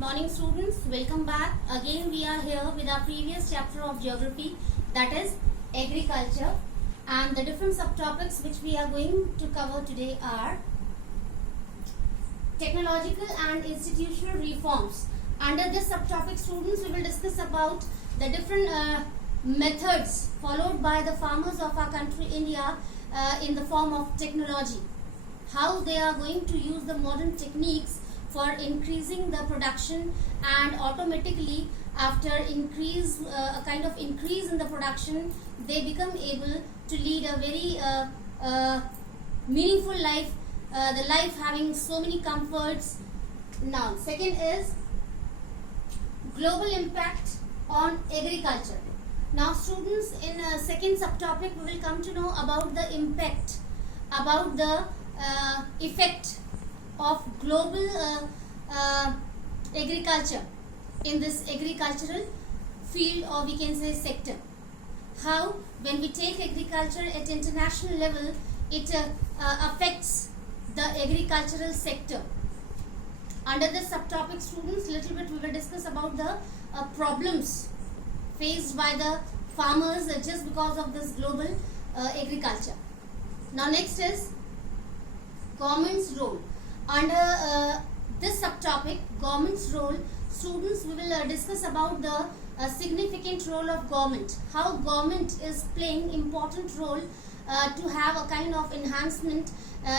morning students, welcome back. Again we are here with our previous chapter of geography, that is agriculture, and the different subtopics which we are going to cover today are technological and institutional reforms. Under this subtopic students, we will discuss about the different methods followed by the farmers of our country India in the form of technology. How they are going to use the modern techniques for increasing the production, and automatically after a kind of increase in the production, they become able to lead a very meaningful life, the life having so many comforts. Now second is global impact on agriculture. Now students, in a second subtopic we will come to know about the impact, about the effect of global agriculture in this agricultural field, or we can say sector. How when we take agriculture at international level, it affects the agricultural sector. Under this subtopic students, little bit we will discuss about the problems faced by the farmers just because of this global agriculture. Now next is government's role. Under this subtopic, government's role, students, we will discuss about the significant role of government. How government is playing important role to have a kind of enhancement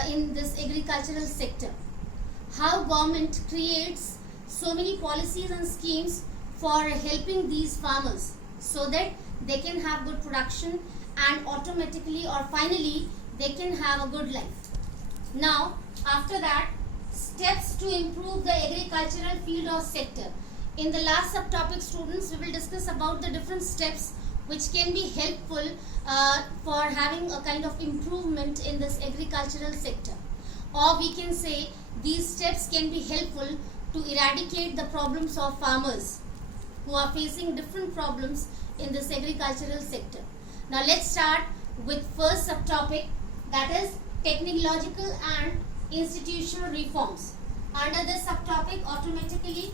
in this agricultural sector. How government creates so many policies and schemes for helping these farmers so that they can have good production and automatically or finally they can have a good life. Now after that, steps to improve the agricultural field or sector. In the last subtopic students, we will discuss about the different steps which can be helpful for having a kind of improvement in this agricultural sector, or we can say these steps can be helpful to eradicate the problems of farmers who are facing different problems in this agricultural sector. Now let's start with first subtopic, that is technological and institutional reforms. Under this subtopic, automatically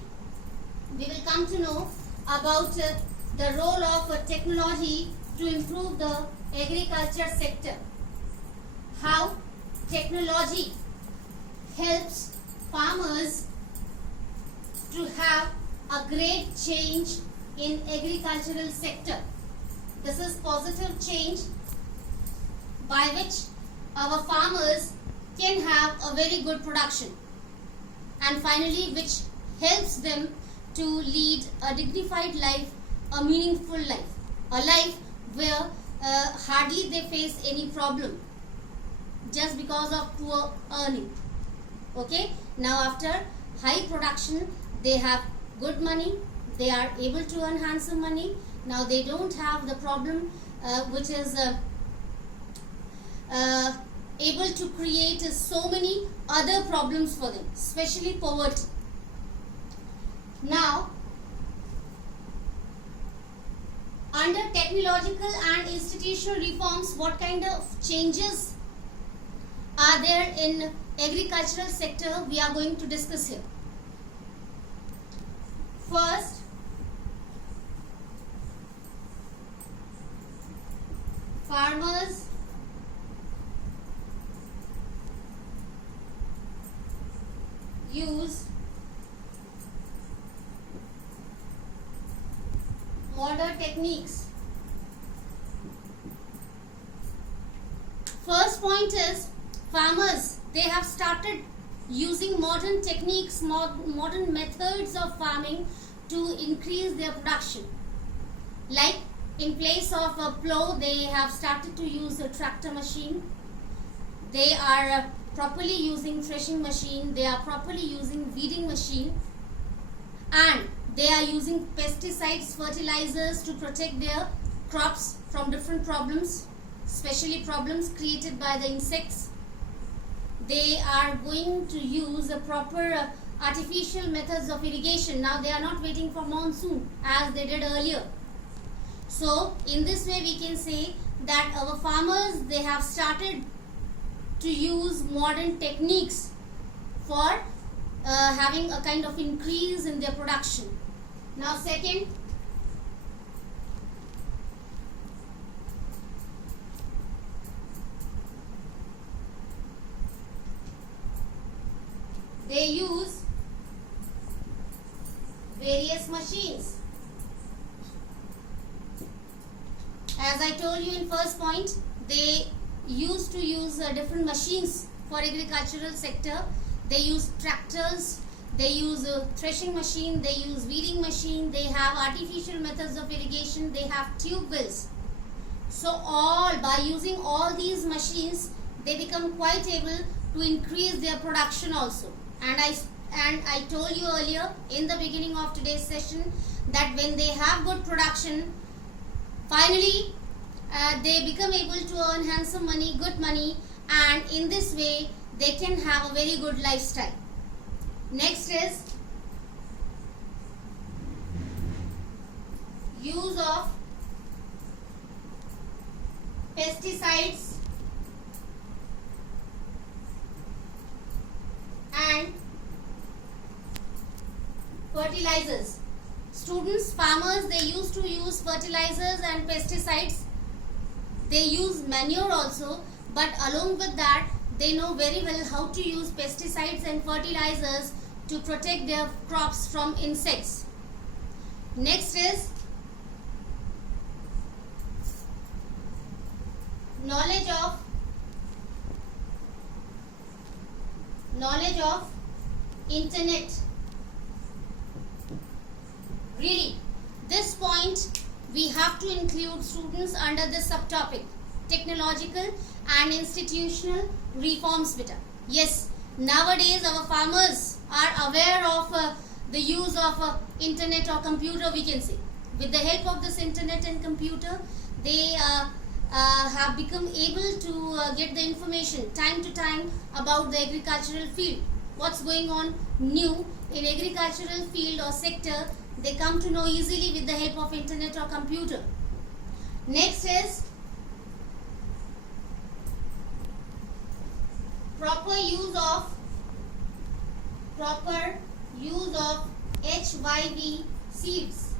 we will come to know about the role of technology to improve the agriculture sector. How technology helps farmers to have a great change in agricultural sector. This is positive change by which our farmers can have a very good production, and finally which helps them to lead a dignified life, a meaningful life, a life where hardly they face any problem just because of poor earning. Okay, now after high production they have good money, they are able to earn handsome money. Now they don't have the problem which is able to create so many other problems for them, especially poverty. Now under technological and institutional reforms, what kind of changes are there in agricultural sector we are going to discuss here. First, farmers use modern techniques. First point is farmers, they have started using modern techniques, modern methods of farming to increase their production. Like in place of a plow, they have started to use a tractor machine. They are properly using threshing machine, they are properly using weeding machine, and they are using pesticides, fertilizers to protect their crops from different problems, especially problems created by the insects. They are going to use a proper artificial methods of irrigation. Now they are not waiting for monsoon as they did earlier. So in this way we can say that our farmers, they have started to use modern techniques for having a kind of increase in their production. Now second, they use various machines. As I told you in first point, they used to use different machines for agricultural sector. They use tractors, they use threshing machine, they use weeding machine, they have artificial methods of irrigation, they have tube wells. So by using all these machines, they become quite able to increase their production also. And I told you earlier in the beginning of today's session that when they have good production, finally they become able to earn handsome money, good money, and in this way they can have a very good lifestyle. Next is use of pesticides and fertilizers. Students, farmers, they used to use fertilizers and pesticides. They use manure also, but along with that, they know very well how to use pesticides and fertilizers to protect their crops from insects. Next is knowledge of internet. Really, this point we have to include students under this subtopic, technological and institutional reforms beta. Yes, nowadays our farmers are aware of the use of internet or computer, we can say. With the help of this internet and computer, they have become able to get the information time to time about the agricultural field. What's going on new in agricultural field or sector, they come to know easily with the help of internet or computer. Next is proper use of HYV seeds.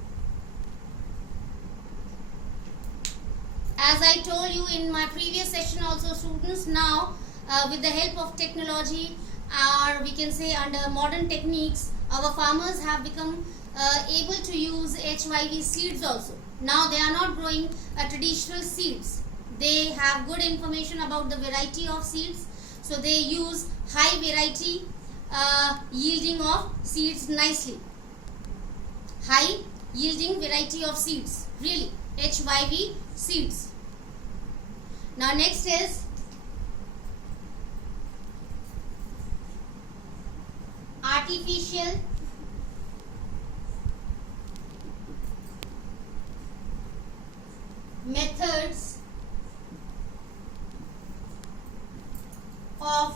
As I told you in my previous session also, students, now with the help of technology, or we can say under modern techniques, our farmers have become able to use HYV seeds also. Now they are not growing traditional seeds. They have good information about the variety of seeds, so they use high variety yielding of seeds nicely. High yielding variety of seeds, really, HYV seeds. Now next is artificial methods of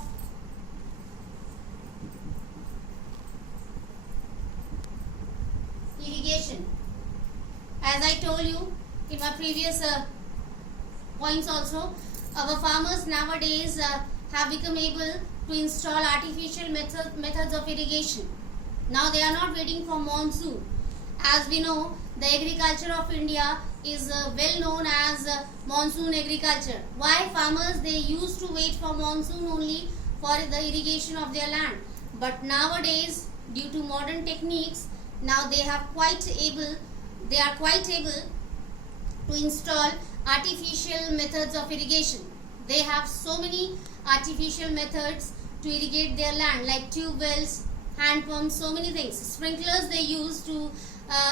irrigation. As I told you in my previous points also, our farmers nowadays have become able to install artificial methods of irrigation. Now they are not waiting for monsoon. As we know, the agriculture of India is well known as monsoon agriculture. Why? Farmers, they used to wait for monsoon only for the irrigation of their land. But nowadays, due to modern techniques, now they are quite able to install artificial methods of irrigation. They have so many artificial methods to irrigate their land, like tube wells, hand pumps, so many things. Sprinklers they use to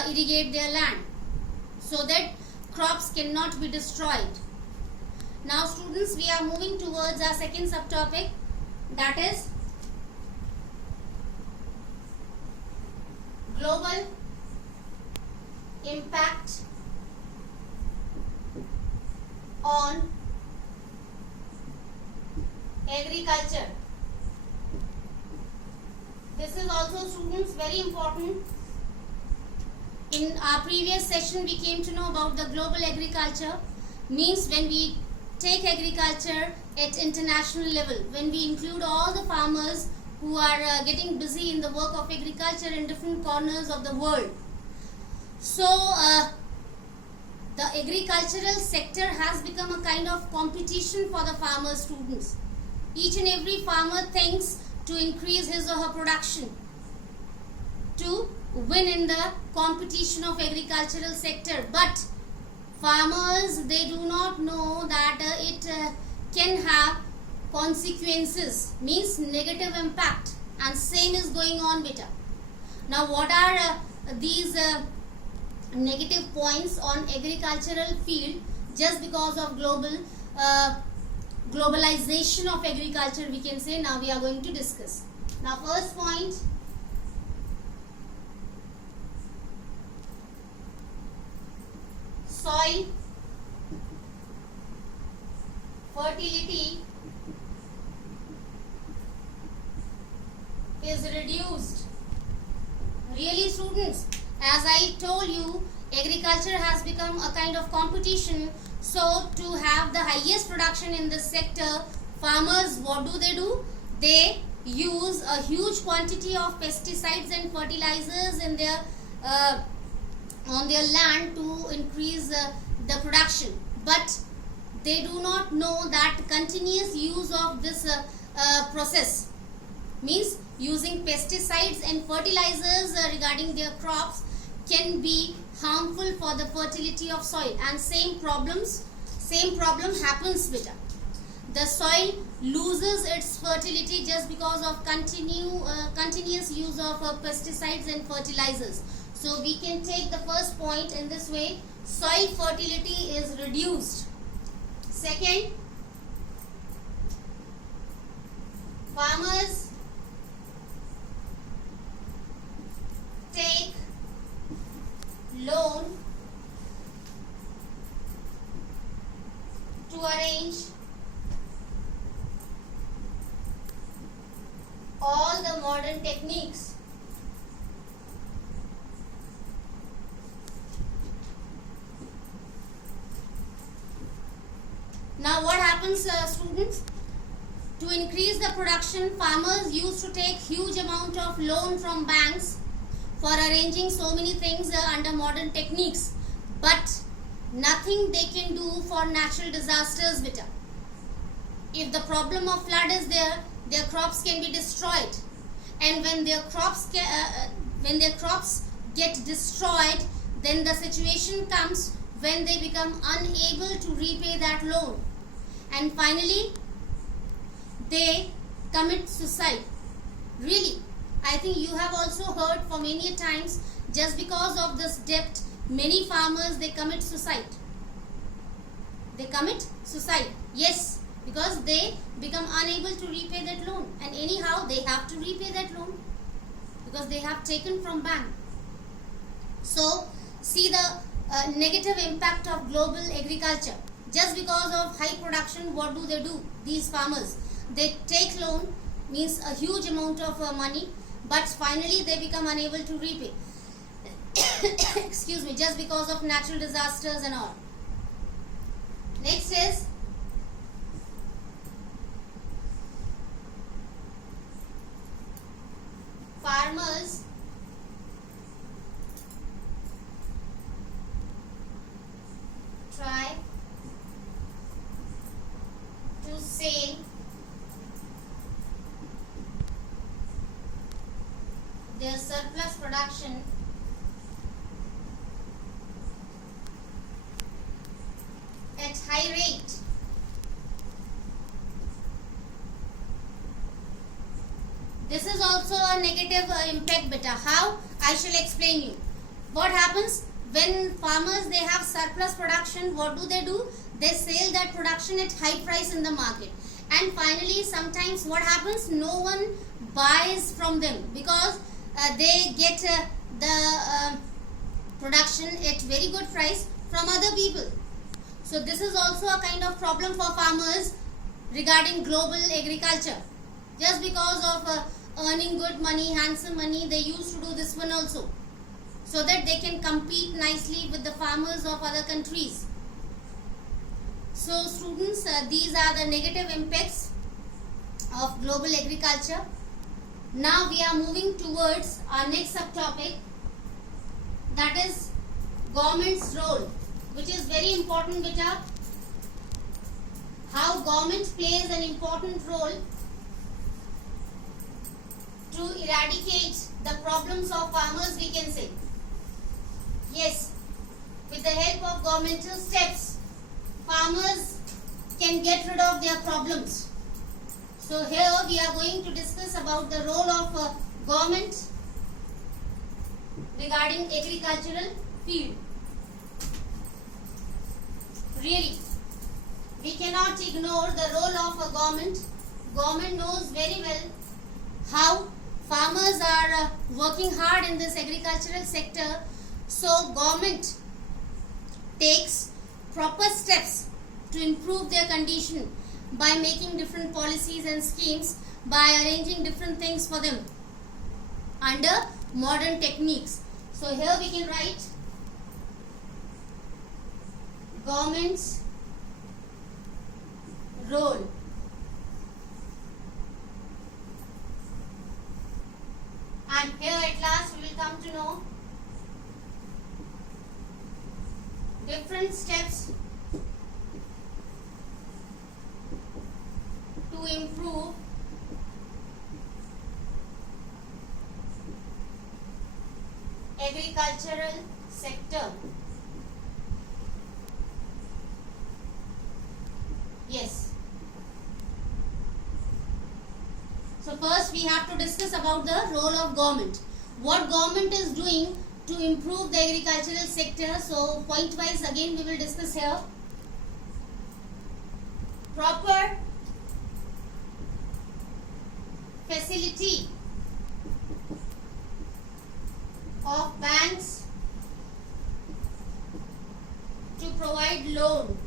irrigate their land, so that crops cannot be destroyed. Now students, we are moving towards our second subtopic, that is global impact on agriculture. This is also, students, very important. In our previous session we came to know about the global agriculture. Means when we take agriculture at international level, when we include all the farmers who are getting busy in the work of agriculture in different corners of the world. So the agricultural sector has become a kind of competition for the farmer students. Each and every farmer thinks to increase his or her production to win in the competition of agricultural sector, but farmers, they do not know that it can have consequences, means negative impact, and same is going on beta. Now what are these negative points on agricultural field just because of globalization of agriculture, we can say. Now we are going to discuss. Now first point, soil fertility is reduced. Really students, as I told you, agriculture has become a kind of competition. So to have the highest production in this sector, farmers, what do? They use a huge quantity of pesticides and fertilizers in their on their land to increase the production, but they do not know that continuous use of this process, means using pesticides and fertilizers regarding their crops, can be harmful for the fertility of soil, and same problem happens with it. The soil loses its fertility just because of continuous use of pesticides and fertilizers. So we can take the first point in this way: soil fertility is reduced. Second, farmers take loan to arrange all the modern techniques Now what happens, students? To increase the production, farmers used to take huge amount of loan from banks for arranging so many things under modern techniques, but nothing they can do for natural disasters. Beta, if the problem of flood is there, their crops can be destroyed, and when their crops get destroyed, then the situation comes when they become unable to repay that loan, and finally they commit suicide. Really, I think you have also heard for many times, just because of this debt, many farmers, they commit suicide. They commit suicide, yes, because they become unable to repay that loan, and anyhow they have to repay that loan because they have taken from bank. So see the negative impact of global agriculture. Just because of high production, what do? These farmers, they take loan, means a huge amount of money, but finally they become unable to repay. Excuse me, just because of natural disasters and all. Next is farmers try to sell their surplus production at high rate. This is also a negative impact. Beta, how? I shall explain you. What happens when farmers, they have surplus production? What do? They sell that production at high price in the market, and finally sometimes what happens? No one buys from them because they get the production at very good price from other people. So this is also a kind of problem for farmers regarding global agriculture. Just because of earning good money, handsome money, they used to do this one also, so that they can compete nicely with the farmers of other countries. So students, these are the negative impacts of global agriculture. Now we are moving towards our next subtopic, that is government's role, which is very important, beta. How government plays an important role to eradicate the problems of farmers, we can say. Yes, with the help of governmental steps, farmers can get rid of their problems. So here we are going to discuss about the role of government regarding agricultural field. Really, we cannot ignore the role of a government. Government knows very well how farmers are working hard in this agricultural sector. So government takes proper steps to improve their condition by making different policies and schemes, by arranging different things for them under modern techniques. So here we can write government's role. And here at last we will come to know different steps to improve agricultural sector. Yes. So first we have to discuss about the role of government. What government is doing to improve the agricultural sector. So point wise again we will discuss here. Proper facility of banks to provide loan.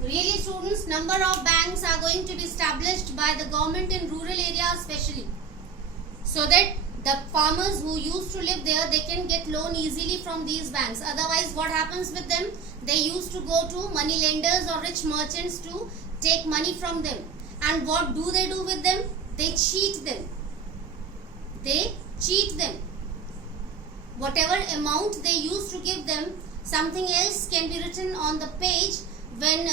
Really students, number of banks are going to be established by the government in rural areas especially, so that the farmers who used to live there, they can get loan easily from these banks. Otherwise what happens with them? They used to go to money lenders or rich merchants to take money from them. And what do they do with them? They cheat them. Whatever amount they used to give them, something else can be written on the page. When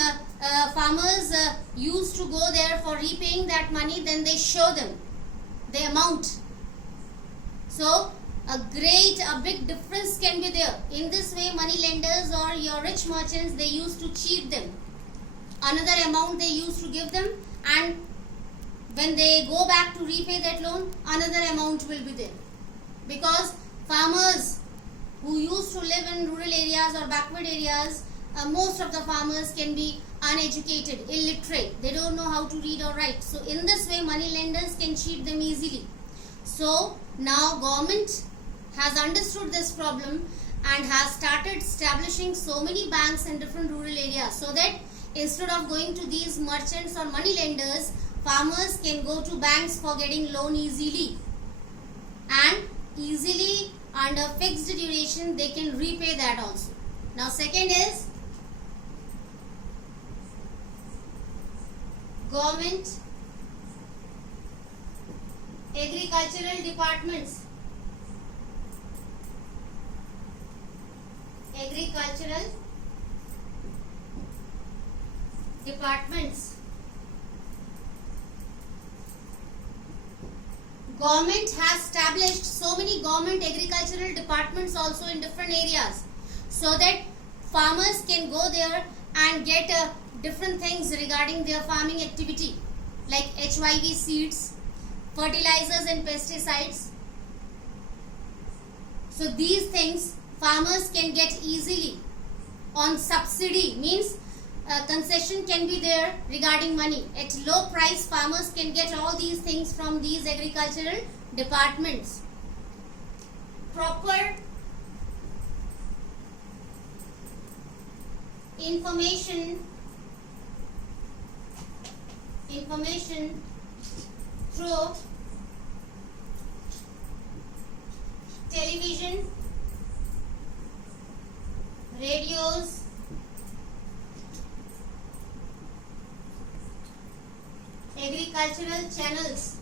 farmers used to go there for repaying that money, then they show them the amount. So a big difference can be there. In this way, money lenders or your rich merchants, they used to cheat them. Another amount they used to give them, and when they go back to repay that loan, another amount will be there. Because farmers who used to live in rural areas or backward areas, most of the farmers can be uneducated, illiterate. They don't know how to read or write. So in this way, money lenders can cheat them easily. So now government has understood this problem and has started establishing so many banks in different rural areas, so that instead of going to these merchants or money lenders, farmers can go to banks for getting loan easily. And easily under fixed duration, they can repay that also. Now second is government agricultural departments. Government has established so many government agricultural departments also in different areas, so that farmers can go there and get different things regarding their farming activity, like HYV seeds, fertilizers and pesticides. So these things farmers can get easily on subsidy, means concession can be there regarding money. At low price, farmers can get all these things from these agricultural departments. Proper information through television, radios, agricultural channels.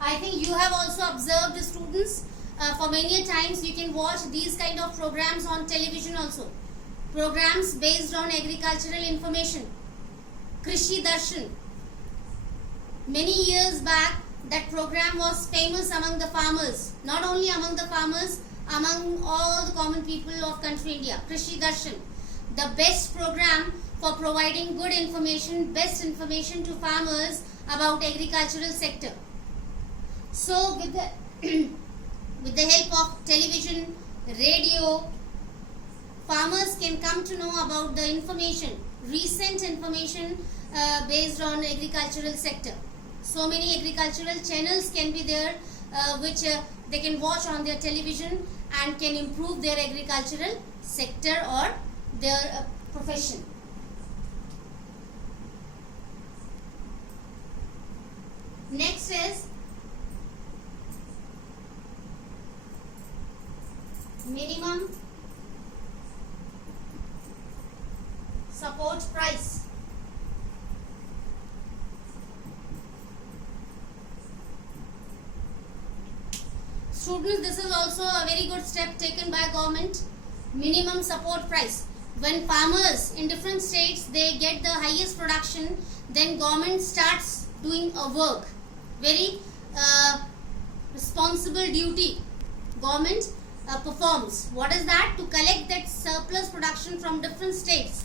I think you have also observed, students, for many times you can watch these kind of programs on television also. Programs based on agricultural information. Krishi Darshan. Many years back, that program was famous among the farmers. Not only among the farmers, among all the common people of country India. Krishi Darshan. The best program for providing good information, best information to farmers about agricultural sector. So with the help of television, radio, farmers can come to know about the information, recent information based on agricultural sector. So many agricultural channels can be there which they can watch on their television and can improve their agricultural sector or their profession. Next is minimum support price. Students, this is also a very good step taken by government. Minimum support price. When farmers in different states they get the highest production, then government starts doing a work, very responsible duty. Government performs. What is that? To collect that surplus production from different states,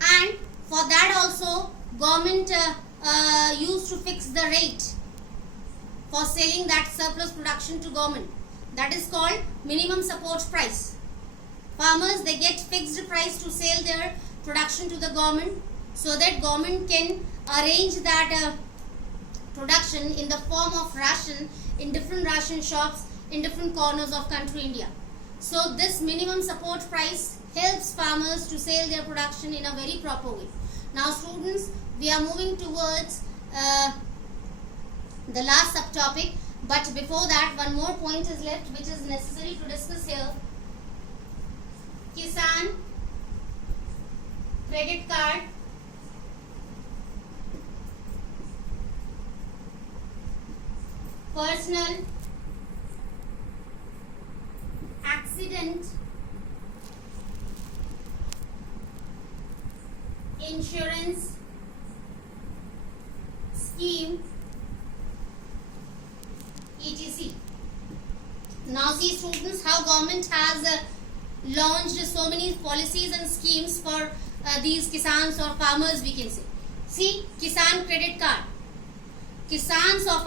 and for that also government used to fix the rate for selling that surplus production to government. That is called minimum support price. Farmers, they get fixed price to sell their production to the government, so that government can arrange that production in the form of ration in different ration shops in different corners of country India. So this minimum support price helps farmers to sell their production in a very proper way. Now students, we are moving towards the last subtopic, but before that one more point is left which is necessary to discuss here. Kisan credit card, personal accident insurance scheme, etc. Now see students, how government has launched so many policies and schemes for these kisans or farmers, we can say. See, Kisan credit card. Kisans or